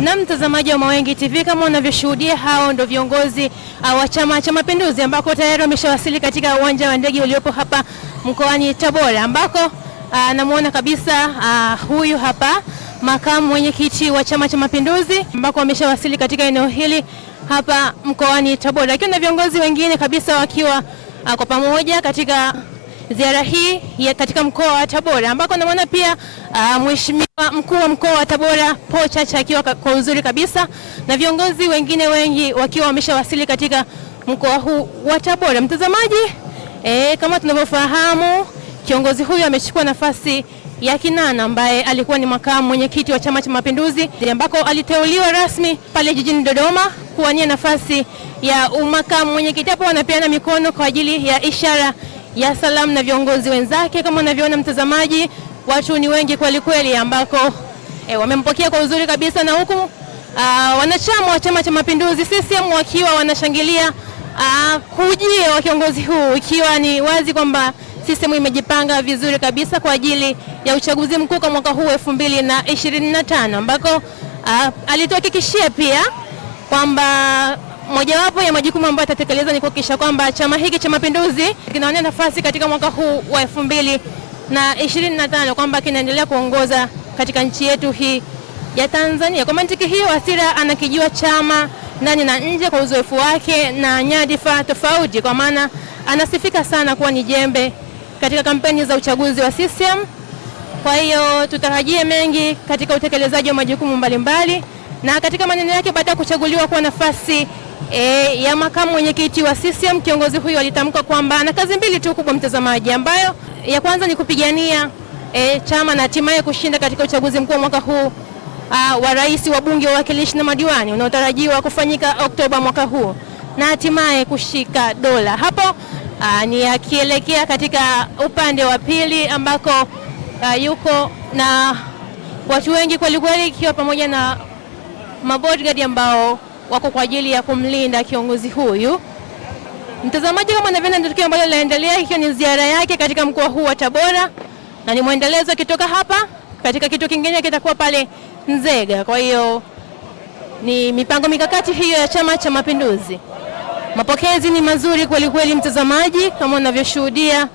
Na mtazamaji wa Mawengi TV, kama unavyoshuhudia, hao ndio viongozi wa Chama cha Mapinduzi ambako tayari wameshawasili katika uwanja wa ndege uliopo hapa mkoani Tabora, ambako namuona kabisa huyu hapa makamu mwenyekiti wa Chama cha Mapinduzi, ambako wameshawasili katika eneo hili hapa mkoani Tabora, akiwa na viongozi wengine kabisa wakiwa kwa pamoja katika ziara hii ya katika mkoa wa Tabora, ambako namuona pia mheshimiwa mkuu wa mkoa wa Tabora Paul Chacha akiwa kwa uzuri kabisa, na viongozi wengine wengi wakiwa wameshawasili katika mkoa huu wa Tabora. Mtazamaji, kama tunavyofahamu, kiongozi huyu amechukua nafasi ya Kinana ambaye alikuwa ni makamu mwenyekiti wa Chama cha Mapinduzi, ambako aliteuliwa rasmi pale jijini Dodoma kuwania nafasi ya umakamu mwenyekiti. Hapo wanapeana mikono kwa ajili ya ishara ya salamu na viongozi wenzake. Kama unavyoona mtazamaji, watu ni wengi kweli kweli, ambako wamempokea kwa uzuri kabisa, na huku wanachama wa Chama cha Mapinduzi CCM wakiwa wanashangilia kujia wa kiongozi huu, ikiwa ni wazi kwamba CCM imejipanga vizuri kabisa kwa ajili ya uchaguzi mkuu kwa mwaka huu 2025, ambako alituhakikishia pia kwamba mojawapo ya majukumu ambayo atatekeleza ni kuhakikisha kwamba chama hiki cha Mapinduzi kinawania nafasi katika mwaka huu wa 2025, kwamba kinaendelea kuongoza katika nchi yetu hii ya Tanzania. Kwa mantiki hiyo, Wasira anakijua chama ndani na nje kwa uzoefu wake na nyadhifa tofauti, kwa maana anasifika sana kuwa ni jembe katika kampeni za uchaguzi wa CCM. Kwa hiyo tutarajie mengi katika utekelezaji wa majukumu mbalimbali, na katika maneno yake baada ya kuchaguliwa kwa nafasi ya makamu mwenyekiti wa CCM, kiongozi huyu alitamka kwamba ana kazi mbili tu kubwa mtazamaji, ambayo ya kwanza ni kupigania chama na hatimaye kushinda katika uchaguzi mkuu wa mwaka huu wa rais, wa bunge, wa wawakilishi na madiwani unaotarajiwa kufanyika Oktoba mwaka huu, na hatimaye kushika dola. Hapo ni akielekea katika upande wa pili, ambako yuko na watu wengi kweli kweli, ikiwa pamoja na mabodyguard ambao wako kwa ajili ya kumlinda kiongozi huyu. Mtazamaji, kama unavyoona ndio tukio ambalo linaendelea, ikiwa ni ziara yake katika mkoa huu wa Tabora, na ni muendelezo kitoka hapa katika kituo kingine kitakuwa pale Nzega. Kwa hiyo ni mipango mikakati hiyo ya Chama cha Mapinduzi. Mapokezi ni mazuri kweli kweli mtazamaji, kama unavyoshuhudia,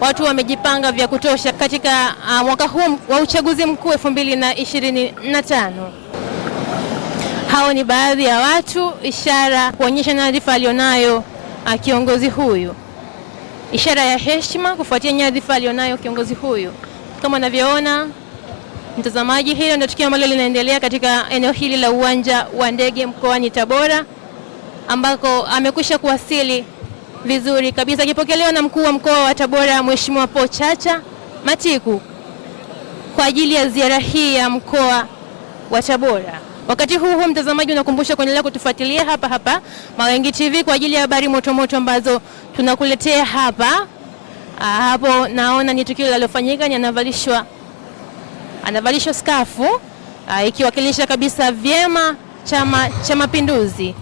watu wamejipanga vya kutosha katika mwaka huu wa uchaguzi mkuu 2025. Hao ni baadhi ya watu, ishara kuonyesha nyadhifa alionayo kiongozi huyu, ishara ya heshima kufuatia nyadhifa alionayo kiongozi huyu. Kama unavyoona mtazamaji, hilo ndio tukio ambalo linaendelea katika eneo hili la uwanja wa ndege mkoani Tabora, ambako amekwisha kuwasili vizuri kabisa, akipokelewa na mkuu wa mkoa wa Tabora Mheshimiwa Paul Chacha Matiku kwa ajili ya ziara hii ya mkoa wa Tabora. Wakati huu mtazamaji, unakumbusha kuendelea kutufuatilia hapa hapa Mawengi TV kwa ajili ya habari motomoto ambazo tunakuletea hapa. Hapo naona ni tukio linalofanyika, ni anavalishwa skafu ikiwakilisha kabisa vyema Chama cha Mapinduzi.